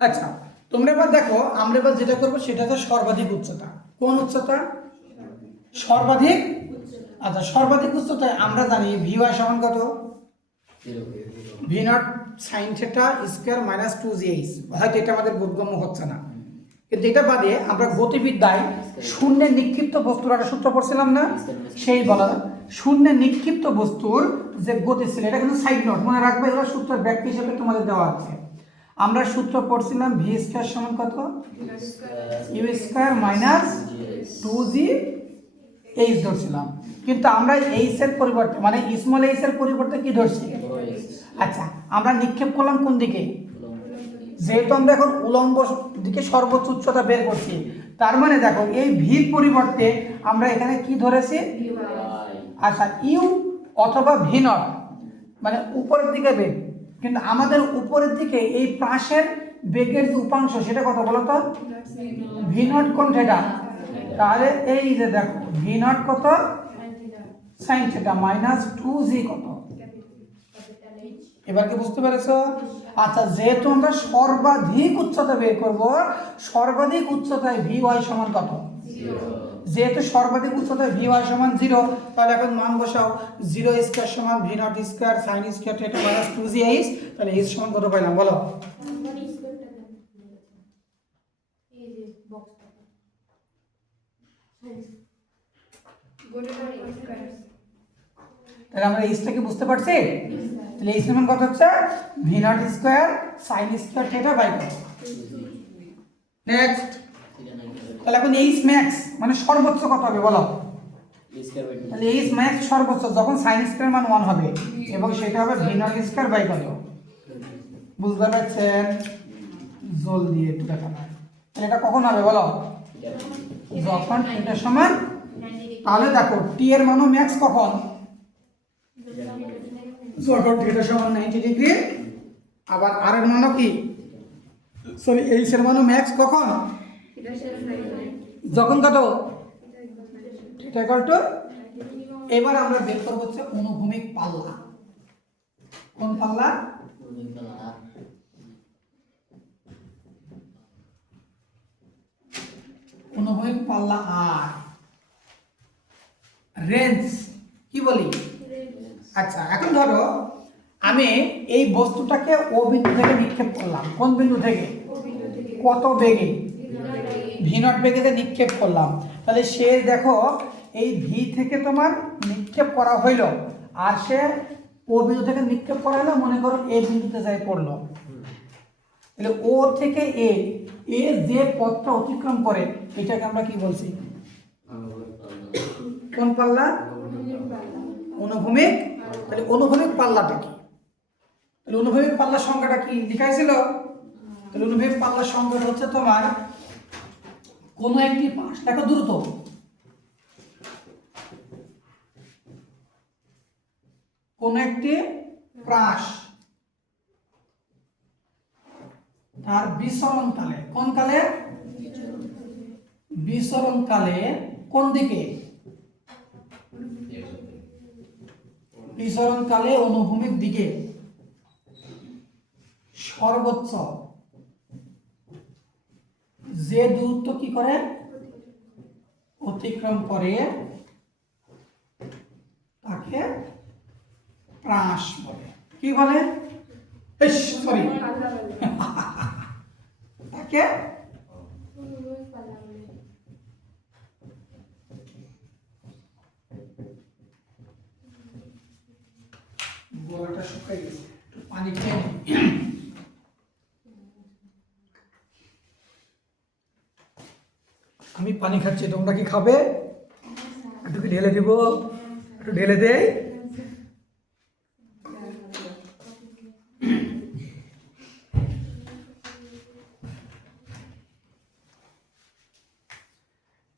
আচ্ছা, তোমরা এবার দেখো, আমরা এবার যেটা করবো সেটা হচ্ছে সর্বাধিক উচ্চতা। কোন উচ্চতা? সর্বাধিক। আচ্ছা, সর্বাধিক উচ্চতায় আমরা জানি vy সমান কত? v0 sin θ square minus 2gh। হয়তো এটা আমাদের বোধগম্য হচ্ছে না, কিন্তু এটা বাদে আমরা গতিবিদ্যায় শূন্যে নিক্ষিপ্ত বস্তুর একটা সূত্র পড়ছিলাম না, সেই বলা শূন্যে নিক্ষিপ্ত বস্তুর যে গতিশীল, এটা কিন্তু সাইড নোট মনে রাখবে, এগুলো সূত্রের ব্যাখ্যা হিসেবে তোমাদের দেওয়া আছে। আমরা সূত্র পড়ছিলাম ভি স্কয়ার সমান কত? U square minus 2g H ধরছিলাম, কিন্তু আমরা এইচ এর পরিবর্তে মানে স্মল এইচ এর পরিবর্তে কি ধরছি? আচ্ছা, আমরা নিক্ষেপ করলাম কোন দিকে? যেহেতু আমরা এখন উলম্ব দিকে সর্বোচ্চ উচ্চতা বের করছি, তার মানে দেখো এই ভির পরিবর্তে আমরা এখানে কি ধরেছি? আচ্ছা, ইউ অথবা ভি নট মানে উপরের দিকে বেগ, কিন্তু আমাদের উপরের দিকে এই পাশের বেগের যে উপাংশ সেটা কত বলো তো? ভি নট কোন থিটা? তাহলে এই যে দেখো ভি নট কত? সাইন থিটা মাইনাস 2g কত? এবার কি বুঝতে পেরেছো? আচ্ছা, যেহেতু আমরা সর্বাধিক উচ্চতা বের করব, সর্বাধিক উচ্চতায় vy সমান কত? যেহেতু সর্বাধিক উচ্চতায় vy সমান 0, তাহলে এখন মান বসাও। 0 স্কয়ার সমান v0 square sin square θ minus 2gh। তাহলে h সমান কত পাইলাম বলো? তাহলে আমরা এইচটা কি বুঝতে পারছি? তাহলে এইচ সমান কত হচ্ছে? v0 square sin square θ by কত? নেক্সট, তাহলে এখন এইচ ম্যাক্স মানে সর্বোচ্চ কত হবে বলো? তাহলে এইচ ম্যাক্স সর্বোচ্চ যখন sin স্কয়ার মান 1 হবে, এবং সেটা হবে v0 স্কয়ার বাই কত? বুঝতে পারছেন? জলদি একটু দেখা না। তাহলে এটা কখন হবে বলো? যখন θ সমান, তাহলে দেখো টি এর মানও ম্যাক্স কখন? যখন θ সমান 90 ডিগ্রি। আবার আর এর মানও কি? সরি, এইচ এর মানও ম্যাক্স কখন? যখন কত? θ ইকুয়াল টু। এবার আমরা বের করব হচ্ছে অনুভূমিক পাল্লা। কোন পাল্লা? অনুভূমিক পাল্লা আর রেঞ্জ কি বলি? আচ্ছা, এখন ধরো আমি এই বস্তুটাকে ও বিন্দু থেকে নিক্ষেপ করলাম। কোন বিন্দু থেকে? কত বেগে? v0 বেগেতে নিক্ষেপ করলাম। তাহলে সে দেখো এই ভি থেকে তোমার নিক্ষেপ করা হইল, আর সে ও বিন্দু থেকে নিক্ষেপ করা হলো, মনে করো এ বিন্দুতে যাই পড়লো। তাহলে ও থেকে এ যে পথটা অতিক্রম করে এটাকে আমরা কি বলছি? কোন পাল্লা? অনুভূমিক। তাহলে অনুভূমিক পাল্লাটা কি? তাহলে অনুভূমিক পাল্লার সংখ্যাটা কি দেখাইছিল? তাহলে অনুভূমিক পাল্লার সংখ্যাটা হচ্ছে তোমার কোন একটি পাশ, দেখো দ্রুত, কোন একটি প্রাস তার বিচরণ কালে, কোন কালে? বিচরণ কালে কোন দিকে? বিচরণকালে অনুভূমিক দিকে সর্বোচ্চ যে দূরত্ব কি করে অতিক্রম করে তাকে প্রাস বলে। কি বলে? সরি, তাকে গলাটা শুকাই গেছে, একটু পানি খেয়ে নিই। আমি পানি খাচ্ছি, তোমরা কি খাবে? একটু কি ঢেলে দিব? একটু ঢেলে দেই।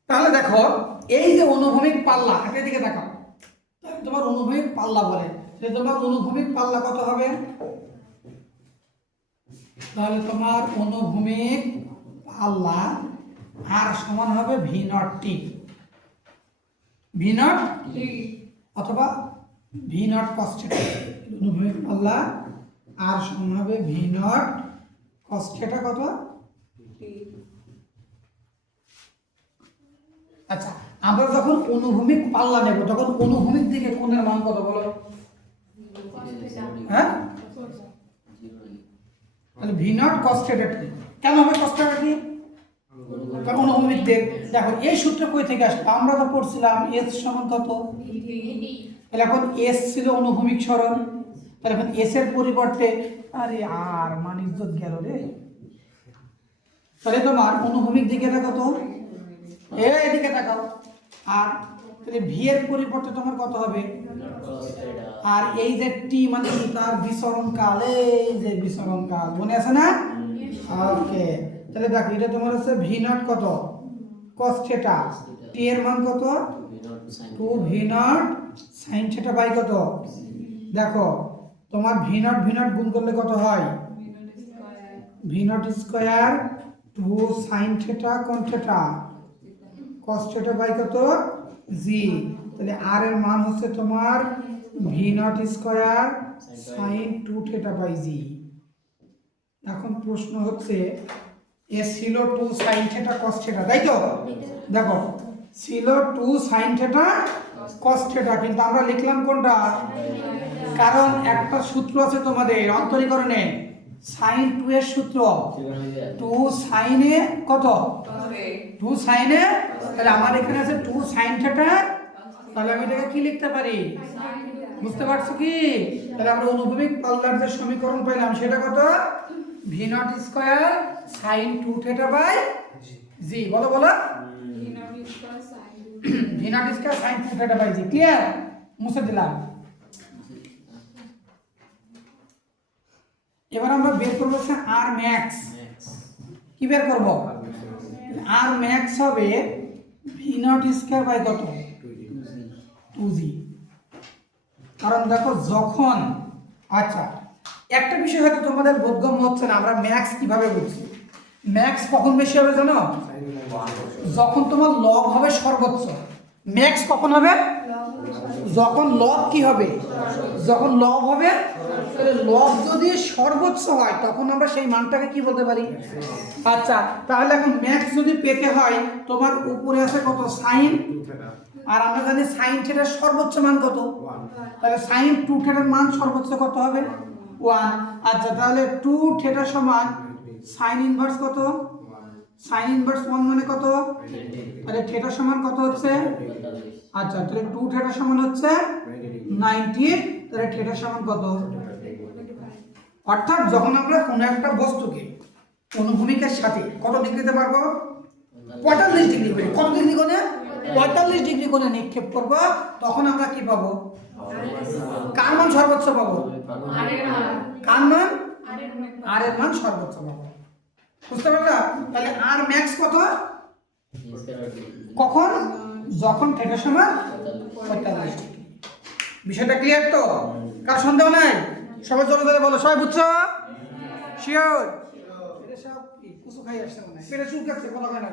তাহলে দেখো, এই যে অনুভূমিক পাল্লা, এটার দিকে দেখাও, তোমার অনুভূমিক পাল্লা বলে, তোমার অনুভূমিক পাল্লা কত হবে? তাহলে তোমার অনুভূমিক পাল্লা আর সমান হবে ভি নট টি, ভি নট অথবা ভি নট কস থিটা। অনুভূমিক পাল্লা আর সমান হবে ভি নট কস থিটা কত? আচ্ছা, আমরা যখন অনুভূমিক পাল্লা নেব তখন অনুভূমিক দিকে কোণের মান কত বলো? হ্যাঁ, তাহলে ভি নট কস থিটা টি। কেন হবে কস থিটা টি? অনুভূমিক দিক। দেখো এই সূত্র কই থেকে আসলো? আমরা তো পড়ছিলাম এস সমান কত। তাহলে এখন এস ছিল অনুভূমিক সরণ, তাহলে এখন এস এর পরিবর্তে আরে আর মান ইজ্জত গেল রে। তাহলে তোমার অনুভূমিক দিকে কত? এদিকে তাকাও। আর তাহলে ভি এর পরিবর্তে তোমার কত হবে? আর এই যে টি মানে কি? তার বিচরণ কাল। এই যে বিচরণ কাল মনে আছে না? ওকে, তাহলে দেখো এটা তোমার হচ্ছে ভি নট কত cos থিটা, টি এর মান কত? 2 V naught sin theta by কত? দেখো তোমার ভি নট গুণ করলে কত হয়? V not square 2 sin theta কোণ থিটা cos থিটা বাই কত? জি। তাহলে আর এর মান হচ্ছে তোমার V naught square sin 2 theta by G. এখন প্রশ্ন হচ্ছে এ ছিল 2 sin থিটা cos থিটা, তাই তো? দেখো ছিল 2 sin থিটা cos থিটা, কিন্তু আমরা লিখলাম কোনটা? কারণ একটা সূত্র আছে তোমাদের অন্তরীকরণে, sin 2 এর সূত্র 2 sin এ কত? 2 sin এ। তাহলে আমার এখানে আছে 2 sin থিটা, তাহলে আমি এটাকে কি লিখতে পারি? বুঝতে পারছো কি? তাহলে আমরা অনুভূমিক পাল্লার যে সমীকরণ পাইলাম সেটা কত? V naught square sin 2 theta by G. বলো বলো, V naught square sin 2 theta by G. Clear? মুছে দিলাম। এবার আমরা বের করব আর ম্যাক্স। কি বের করব? আর ম্যাক্স হবে ভি নট স্কয়ার বাই কত? 2g। কারণ দেখো যখন, আচ্ছা একটা বিষয় হয়তো তোমাদের বোধগম্য হচ্ছে না, আমরা ম্যাক্স কিভাবে বুঝছি। ম্যাক্স কখন বেশি হবে জানো? যখন তোমার লগ হবে সর্বোচ্চ। ম্যাক্স কখন হবে? যখন লগ কি হবে? যখন লগ হবে। লগ যদি সর্বোচ্চ হয় তখন আমরা সেই মানটাকে কি বলতে পারি? আচ্ছা, তাহলে এখন ম্যাক্স যদি পেতে হয় তোমার উপরে আছে কত? সাইন, আর আমরা জানি সাইন থিটার সর্বোচ্চ মান কত? তাহলে সাইন 2 থিটার মান সর্বোচ্চ কত হবে? 1। আচ্ছা, তাহলে 2 থিটা সমান সাইন ইনভার্স কত? সাইন ইনভার্স 1 মানে কত? তাহলে থিটা সমান কত হচ্ছে? আচ্ছা, তাহলে 2 থিটা সমান হচ্ছে 90। তাহলে থিটা সমান কত? অর্থাৎ যখন আমরা কোনো একটা বস্তুকে অনুভূমিকের সাথে কত ডিগ্রিতে পারবো? 45 ডিগ্রি করে। কত ডিগ্রি কোণে? 45 ডিগ্রি কোণে নিক্ষেপ করব, তখন আমরা কি পাবো? কার মান সর্বোচ্চ পাবো? কার মান? আর এর মান সর্বোচ্চ পাবো। বুঝতে পারলা? তাহলে আর ম্যাক্স কত? কখন? যখন থিটা সমান 45 ডিগ্রি। বিষয়টা ক্লিয়ার তো? কার সন্দেহ নাই? সবাই জোরে জোরে বলো। সবাই বুঝছো? শিওর? এটা সব কি কুসু খাই আসছে মনে হয়, পেটে চুলকাচ্ছে, কথা কয় না।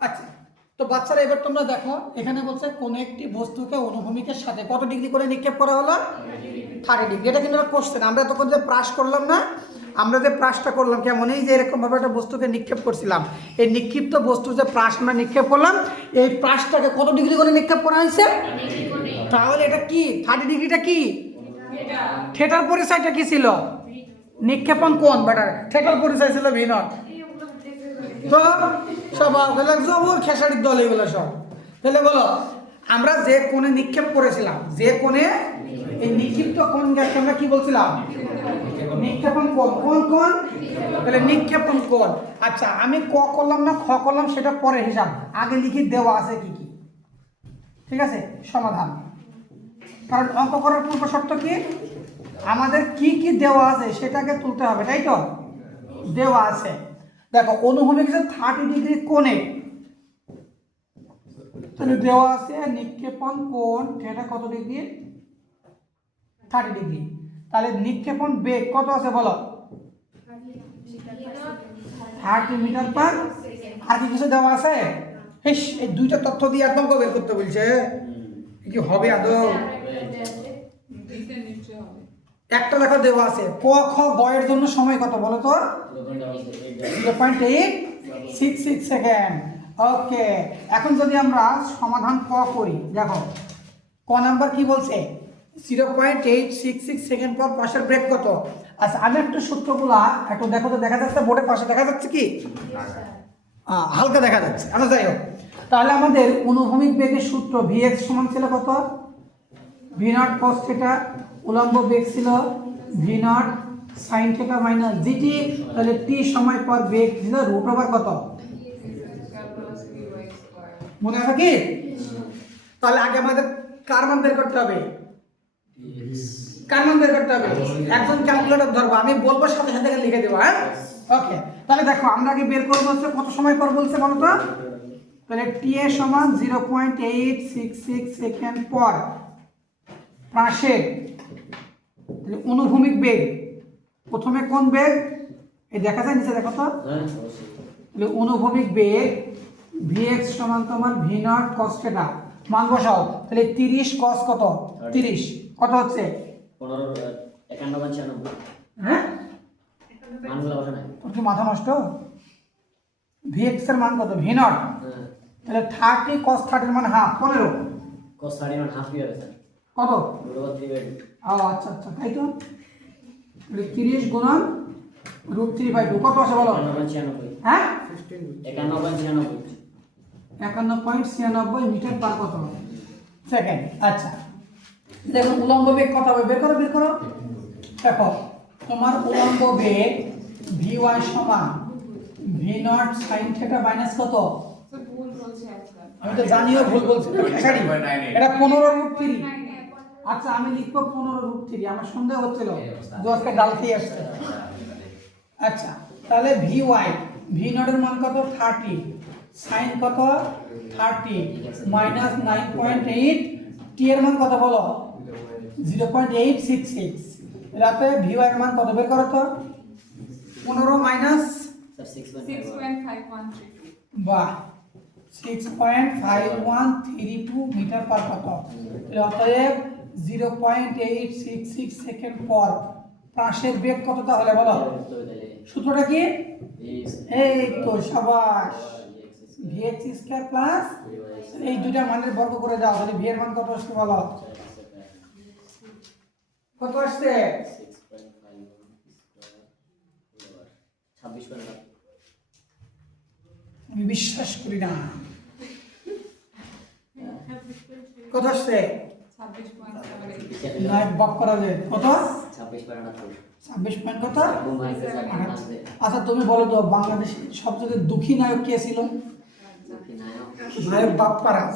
আচ্ছা, তো বাচ্চারা এবার তোমরা দেখো, এখানে বলছে কোন একটি বস্তুকে অনুভূমিকের সাথে কত ডিগ্রি করে নিক্ষেপ করা হলো, 30 ডিগ্রি। এটা কিন্তু কোশ্চেন, আমরা তখন যে প্রাস করলাম না, আমরা যে প্রাসটা করলাম কেমন, এই যে এরকম ভাবে একটা বস্তুকে নিক্ষেপ করছিলাম, এই নিক্ষিপ্ত বস্তু যে প্রাস আমরা নিক্ষেপ করলাম, এই প্রাসটাকে কত ডিগ্রি করে নিক্ষেপ করা হয়েছে, তাহলে এটা কি 30 ডিগ্রিটা কি, থিটার পরিচয়টা কি ছিল, নিক্ষেপণ কোণ বেটার, থিটার পরিচয় ছিল ভি নট। তো সব জবর খেসারির দল এগুলো সব। তাহলে বলো, আমরা যে কোণে নিক্ষেপ করেছিলাম, যে কোণে এই নিক্ষিপ্ত কোণকে আমরা কি বলছিলাম, নিক্ষেপণ কোণ। কোন কোণ, তাহলে নিক্ষেপণ কোণ। আচ্ছা, আমি ক করলাম না খ করলাম সেটা পরে হিসাব, আগে লিখে দেওয়া আছে কি কি, ঠিক আছে, সমাধান। কারণ অঙ্ক করার পূর্ব শর্ত কি, আমাদের কি কি দেওয়া আছে সেটাকে তুলতে হবে, তাই তো, দেওয়া আছে। দেখো অনুভূমিক 30 ডিগ্রি কোণে, তাহলে দেওয়া আছে নিক্ষেপণ কোণ সেটা কত ডিগ্রি, 30 ডিগ্রি। তাহলে নিক্ষেপণ বেগ কত আছে বলো, 30 মিটার পার। আর কি কিছু দেওয়া আছে, এই দুইটা তথ্য দিয়ে একদম বের করতে বলছে, কি হবে আদৌ, একটা লেখা দেওয়া আছে ক খ গ এর জন্য সময় কত বলো তো, 0.866 সেকেন্ড। ওকে, এখন যদি আমরা সমাধান ক করি, দেখো ক নাম্বার কি বলছে, 0.866 সেকেন্ড পর পাশের ব্রেক কত। আচ্ছা, আমি একটু সূত্রগুলা একটু দেখো তো, দেখা যাচ্ছে বোর্ডের পাশে দেখা যাচ্ছে কি, হালকা দেখা যাচ্ছে। আচ্ছা যাই হোক, তাহলে আমাদের অনুভূমিক বেগের সূত্র Vx সমান ছিল কত, ভি নট কস থিটা, উলম্ব বেগ ছিল V naught sine theta minus GT. তাহলে টি সময় পর বেগ ছিল রুট ওভার কত, মনে আছে কি। তাহলে আগে আমাদের কার মান বের করতে হবে, কার মান বের করতে হবে, একজন ক্যালকুলেটর ধরবো, আমি বলবো সাথে সাথে লিখে দেবো। হ্যাঁ, ওকে। তাহলে দেখো আমরা আগে বের করবো হচ্ছে কত সময় পর বলছে বলো তো, তাহলে টি এ সমান 0.866 সেকেন্ড পর প্রাসের অনুভূমিক বেগ, প্রথমে কোন বেগ এই দেখা যায় নিচে দেখো তো, তাহলে অনুভূমিক বেগ Vx সমান তোমার ভি নট কস থিটা, মান বসাও। তাহলে 30 কস কত, 30 কত হচ্ছে 15 হ্যাঁ, মানগুলো বসা নাই, তোর কি মাথা নষ্ট, Vx এর মান কত, ভি নট, তাহলে 30 cos 30 মান হাফ, 15 cos 30 মান হাফ ইয়ার আছে কত, √3/2। আচ্ছা আচ্ছা, তাই তো। তাহলে 30 গুণন √3/2 কত আসে বলো, 91.96, হ্যাঁ 91.96 মিটার পার কত সেকেন্ড। আচ্ছা দেখো উলম্ব বেগ কত হবে, বের করো বের করো। দেখো তোমার উলম্ব বেগ Vy সমান V naught sine theta minus কত, আমি তো জানিও ভুল বলছি, এটা 15√3। আচ্ছা আমি লিখবো 15√3, আমার সন্দেহ হচ্ছিল যে আজকে ডাল খেয়ে আসছে। আচ্ছা তাহলে ভি ওয়াই, ভি নটের মান কত 30, সাইন কত 30 মাইনাস 9.8, টি এর মান কত বলো 0.866। রাতে ভি ওয়াই এর মান কত বের করো তো, 15 মাইনাস 6.5132 বাহ 6.5132 মিটার পার কত, অতএব 0.866 সেকেন্ড পর প্রাসের বেগ কত তাহলে বলো, সূত্রটা কি, এই তো সাবাস, Vx স্কয়ার প্লাস এই দুইটা মানের বর্গ করে দাও, তাহলে ভি এর মান কত আসছে বলো, কত আসছে 26.8। আমি বিশ্বাস করি না, কত আসছে 26.78 লাইট বাপ করা যায় কত 26.78। 26 পয়েন্ট কত। আচ্ছা তুমি বলো তো বাংলাদেশে সবচেয়ে দুঃখী নায়ক কে ছিল, নায়ক বাপ্পারাজ।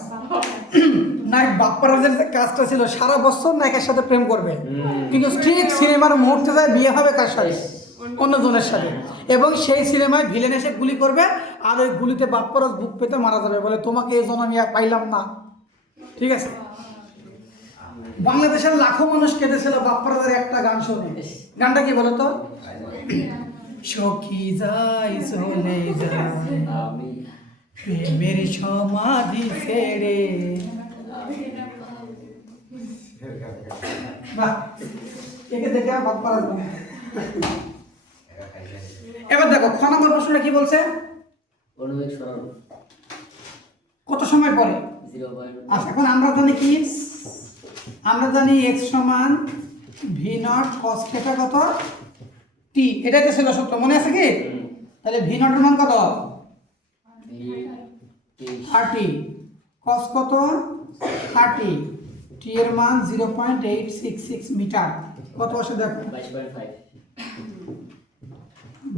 নায়ক বাপ্পারাজের যে কাজটা ছিল সারা বছর নায়কের সাথে প্রেম করবে, কিন্তু ঠিক সিনেমার মুহূর্তে যায় বিয়ে হবে কার সাথে, অন্যজনের সাথে, এবং সেই সিনেমায় ভিলেন এসে গুলি করবে আর ওই গুলিতে বাপ্পারাজ বুক পেতে মারা যাবে, বলে তোমাকে এই জন্য আমি আর পাইলাম না। ঠিক আছে, বাংলাদেশের লাখো মানুষ কেঁদেছিল বাপ্পারাজের একটা গান শুনে। গানটা কি বলতো, সখী যাই চলে যায় আমি প্রেমের সমাধি ছেড়ে বাহ, একে দেখে আর ভাগ করা যাবে না। এবার দেখো খ নম্বর প্রশ্নটা কি বলছে, অনুভূমিক সরণ কত সময় পরে। 0.5 আচ্ছা এখন আমরা জানি কি, আমরা জানি x সমান ভি নট কস থিটা কত টি, এটাই তো ছিল সূত্র, মনে আছে কি? তাহলে ভি নটের মান কত, 30, কস কত 30, টি এর মান 0.866 মিটার, কত আসে দেখো 22.5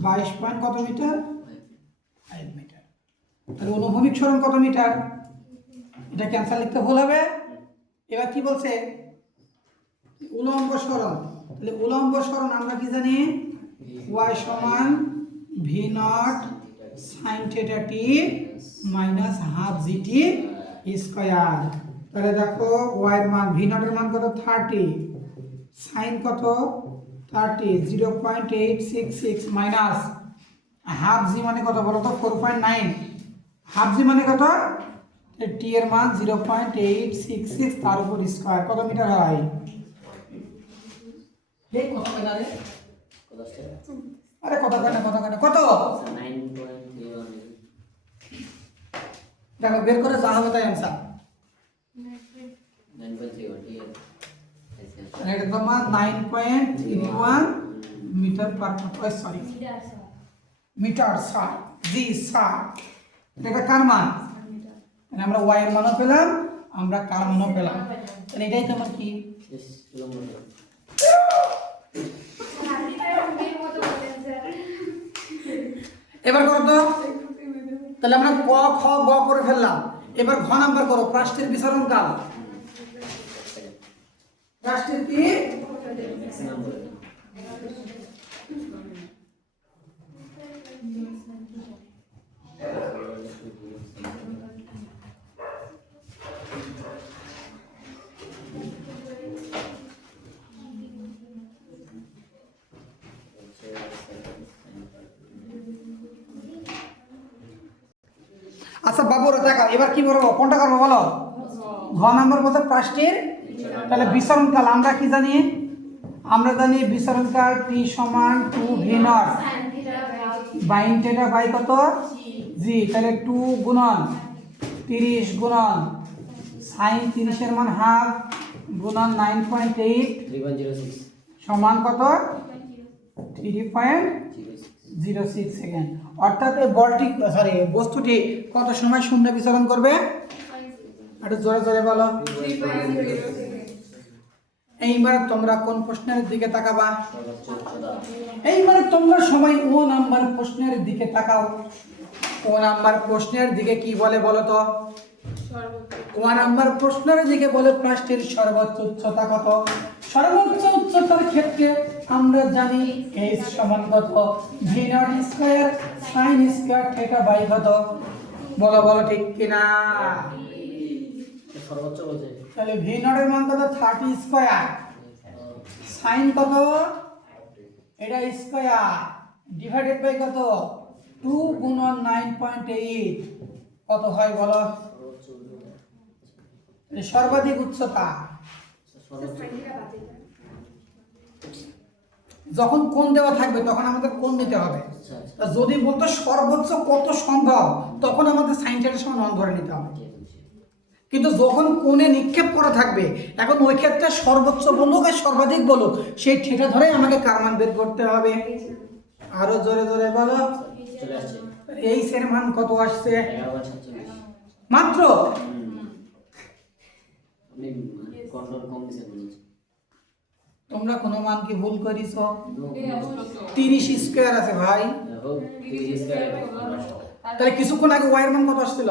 22 পয়েন্ট কত মিটার, 5 মিটার। তাহলে অনুভূমিক সরণ কত মিটার, এটা ক্যান্সার লিখতে ভুল হবে। এবার কি বলছে, উলম্ব সরণ, তাহলে উলম্ব সরণ আমরা কি জানি, y সমান V naught sine theta T minus half জি টি স্কয়ার। তাহলে দেখো y এর মান, ভি নট এর মান কত 30, সাইন কত 30, 0.866 মাইনাস হাফ জি মানে কত বলো তো 4.9, হাফ জি মানে কত, টি এর মান 0.866 তার উপর স্কয়ার, কত মিটার হয়, এই কত মিটার রে? কত আসছে? আরে কত কেন কত 9.31 দেখো বের করে যা হবে তাই অ্যান্সার। 9.31 ঠিক আছে। এটা তোমার 9.31 metre per sorry metre sir, জি স্যার। এটা কার মান, মানে আমরা y এর মানও পেলাম, আমরা কার মানও পেলাম, তাহলে এটাই তোমার কি, শেষ উলম্ব সরণ। এবার করো তো, তাহলে আমরা ক খ গ করে ফেললাম, এবার ঘ নাম্বার করো, প্রাষ্টের বিসরণ কাল, প্রাষ্টের কি, ম্যাক্সিমাম বলে দাও। আচ্ছা বাবুরা দেখো এবার কি করবো, কোনটা করবো বলো, ঘ নাম্বার বলতে প্রাষ্টের, তাহলে বিসরণ কাল আমরা কি জানি, আমরা জানি বিসরণ কাল টি সমান 2 V not sine theta by কত জি, তাহলে 2 গুণন 30 গুণন সাইন 30 এর মান হাফ গুণন 9.8 3.06 সমান কত 3.06 সেকেন্ড। অর্থাৎ এই বলটি সরি বস্তুটি কত সময় শূন্য বিচরণ করবে, একটু জোরে জোরে বলো। এইবার তোমরা কোন প্রশ্নের দিকে তাকাবা, সর্বোচ্চ উচ্চতা এইবারে তোমরা সবাই ও নাম্বার প্রশ্নের দিকে তাকাও। ও নাম্বার প্রশ্নের দিকে কি বলে বলো তো, ও নাম্বার প্রশ্নের দিকে বলে প্রাষ্টের সর্বোচ্চ উচ্চতা কত। সর্বোচ্চ উচ্চতার ক্ষেত্রে আমরা জানি h সমান কত V naught square sine square theta by কত, বলো বলো ঠিক কিনা। সর্বোচ্চ বলছে তাহলে ভি নট এর মান কত 30 স্কয়ার, সাইন কত এটা স্কয়ার ডিভাইডেড বাই কত 2 গুণন 9.8 কত হয় বলো, সর্বোচ্চ উচ্চতা তাহলে সর্বাধিক উচ্চতা। সর্বোচ্চ যখন কোণ দেওয়া থাকবে তখন আমাদের কোণ নিতে হবে। আচ্ছা আচ্ছা তা যদি বলতো সর্বোচ্চ কত সম্ভব তখন আমাদের সাইন থিটার সমান 1 ধরে নিতে হবে। ঠিক আছে। কিন্তু যখন কোণে নিক্ষেপ করা থাকবে এখন ওই ক্ষেত্রে সর্বোচ্চ বলুক আর সর্বাধিক বলুক সেই থিটা ধরে আমাকে কার মান বের করতে হবে। আরো জোরে জোরে বলো। চলে আসছে এই এর মান কত আসছে 11.47 মাত্র। আপনি কন্ট্রোল কম দিয়েছেন মনে হচ্ছে তোমরা কোনো মান কি ভুল করিস, নো 30 স্কয়ার আছে ভাই, হোক 30 স্কয়ার তাহলে কিছুক্ষণ আগে ওয়াই এর মান কত আসছিল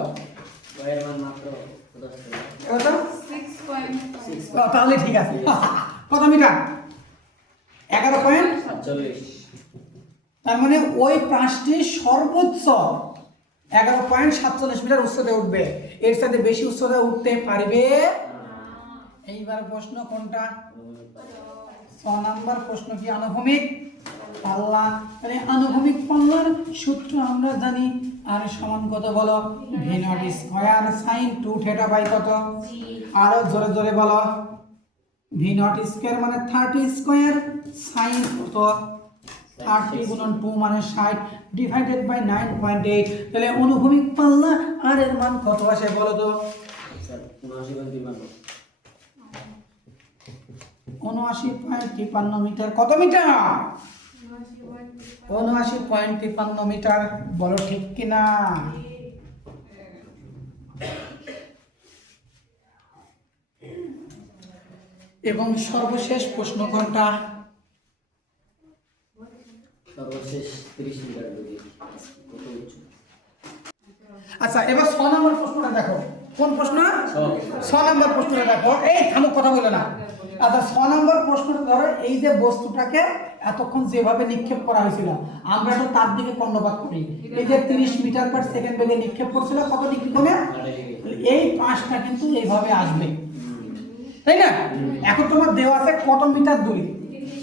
স্কয়ার মান মাত্র কত আসছে কত? 6.6 তাহলে ঠিক আছে কত মিটার 11 47 তার মানে ওই প্রাঁচটি সর্বোচ্চ 11.47 মিটার উচ্চতায় উঠবে, এর সাথে বেশি উচ্চতায় উঠতে পারবে। এইবার প্রশ্ন কোনটা, নাম্বার প্রশ্ন কি আনুভূমিক পাল্লা। তাহলে আনুভূমিক পাল্লার সূত্র আমরা জানি, আর সমান কত বলো, V naught square sine 2 theta by কত, আরো জোরে জোরে বলো, ভি নট স্কয়ার মানে 30 স্কয়ার সাইন কত 30 গুণন 2 মানে 60 ডিভাইডেড বাই 9.8। তাহলে অনুভূমিক পাল্লা আর এর মান কত আসে বলো তো? Sir 79.53 79.53 metre. কত মিটার? 79.53 মিটার। বলো ঠিক কিনা? এবং সর্বশেষ প্রশ্ন কোনটা? সর্বশেষ 30 মিটার দূরে কত উচ্চ? আচ্ছা, এবার 6 নম্বর প্রশ্নটা দেখো। কোন প্রশ্ন? ছয়। 6 নম্বর প্রশ্নটা দেখো। এই থামো, কথা বলে না। আচ্ছা, 6 নম্বর প্রশ্নটা ধরো, এই যে বস্তুটাকে এতক্ষণ যেভাবে নিক্ষেপ করা হয়েছিল, আমরা একটু তার দিকে কর্ণপাত করি। এই যে 30 মিটার পার সেকেন্ড বেগে নিক্ষেপ করছিল, কত ডিগ্রি কোণে? এই পাঁচটা কিন্তু এইভাবে আসবে, তাই না? এখন তোমার দেওয়া আছে কত মিটার দূরে,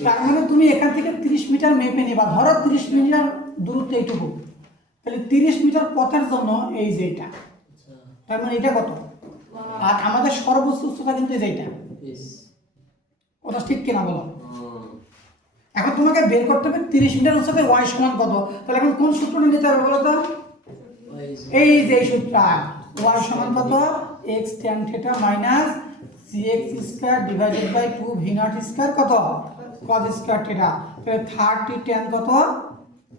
তার মানে তুমি এখান থেকে 30 মিটার মেপে নেবা। ধরো 30 মিটার দূরত্ব এইটুকু, তাহলে 30 মিটার পথের জন্য এই যে এটা, তার মানে এটা কত? আর আমাদের সর্বোচ্চ উচ্চতা কিন্তু এই যে এটা। কথা ঠিক কিনা বলো? এখন তোমাকে বের করতে হবে 30 মিটার উচ্চতায় ওয়াই সমান কত। তাহলে এখন কোন সূত্রটা নিতে হবে বলো তো? এই যে সূত্রটা, ওয়াই সমান কত, x tan theta minus cx square divided by 2 v not square কত, cos স্কয়ার থিটা। তাহলে 30 tan কত,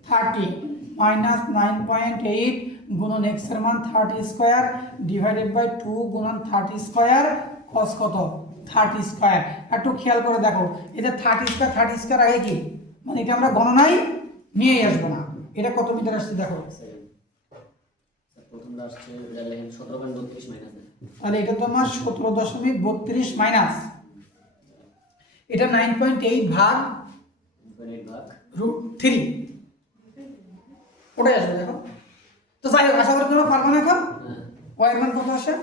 30 মাইনাস 9.8 গুণন x এর মান 30 স্কয়ার ডিভাইডেড বাই 2 গুণন 30 স্কয়ার cos কত, 30 স্কয়ার। একটু খেয়াল করে দেখো, এই যে 30 স্কয়ার আগে কি, মানে এটা আমরা গণনায় নিয়েই আসবো না। এটা কত মিটার আসছে দেখো। প্রথমটা আসছে এটা লেখেন 17.32 মাইনাস। তাহলে এটা তোমার 17.32 মাইনাস, এটা 9.8 ভাগ √3, ওটাই আসবে দেখো। তো যাই হোক, আশা করি তোমরা পারবে না। এখন ওয়াই এর মান কত আসে?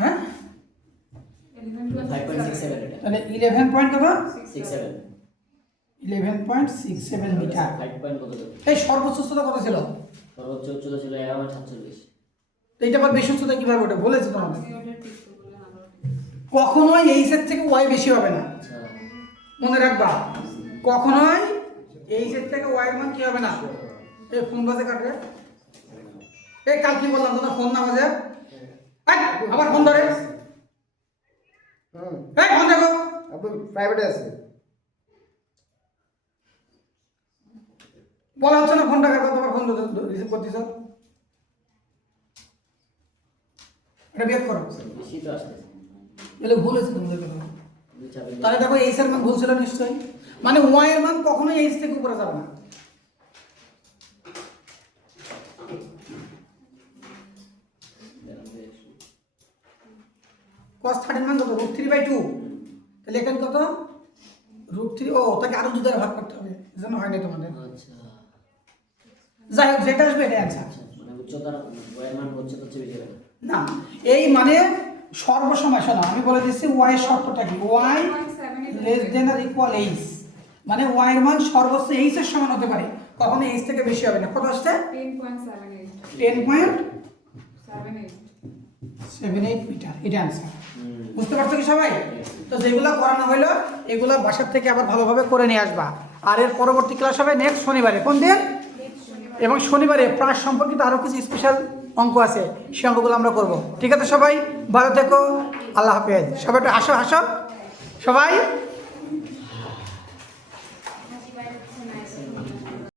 হ্যাঁ, 5.67 এটা। তাহলে 11 পয়েন্ট কত, 67 11.67 মিটার। 5 পয়েন্ট কত যাবে? এই সর্বোচ্চ উচ্চতা কত ছিল? সর্বোচ্চ উচ্চতা ছিল 11.47। তো এটা আবার বেশি উচ্চতা কিভাবে ওঠে বলেছি তোমাকে? কখনোই এই সেট থেকে ওয়াই বেশি হবে না, আচ্ছা মনে রাখবা। কখনোই এই সেট থেকে ওয়াই এর মান কি হবে না। এই ফোন বাজে কাটবে। এই কাল কি বললাম তোমরা ফোন না বাজে, এই আবার ফোন ধরে, এই ফোন দেখো, আপনি প্রাইভেটে আছে। বলা হচ্ছে না ফোনটা কাটবো, তোমার ফোন রিসিভ করতেছ, এটা বের করো। বেশি তো আসছে। তাহলে ভুল হয়েছে তোমাদের কথা। চাপে তাহলে দেখো এইচ এর মান ভুল ছিল নিশ্চয়ই, মানে ওয়াই এর মান কখনোই এইচ থেকে উপরে যাবে না। cos 30 মান কত, √3/2। তাহলে এখানে কত, √3। ও তাকে আরো 2 দ্বারা ভাগ করতে হবে, এজন্য হয়নি তোমাদের। আচ্ছা যাই হোক, যেটা আসবে এটা অ্যান্সার। মানে উচ্চতার ওয়ের মান হচ্ছে তো চেয়ে বেশি হবে না, এই মানে সর্বসময় শোনো, আমি বলে দিচ্ছি ওয়াই এর শর্তটা কি, ওয়াই লেস দেন আর ইকুয়াল এইচ, মানে ওয়াই এর মান সর্বোচ্চ এইচ এর সমান হতে পারে, কখনো এইচ থেকে বেশি হবে না। কত আসছে? 10.78 মিটার, এটা অ্যান্সার। বুঝতে পারছো কি সবাই? তো যেগুলো করানো হলো এগুলো বাসার থেকে আবার ভালোভাবে করে নিয়ে আসবা। আর এর পরবর্তী ক্লাস হবে নেক্সট শনিবারে। কোন দিন? এবং শনিবারে প্রাস সম্পর্কিত আরও কিছু স্পেশাল অঙ্ক আছে, সেই অঙ্কগুলো আমরা করব। ঠিক আছে সবাই, ভালো থেকো, আল্লাহ হাফেজ। সবাই একটু হাসো হাসো সবাই।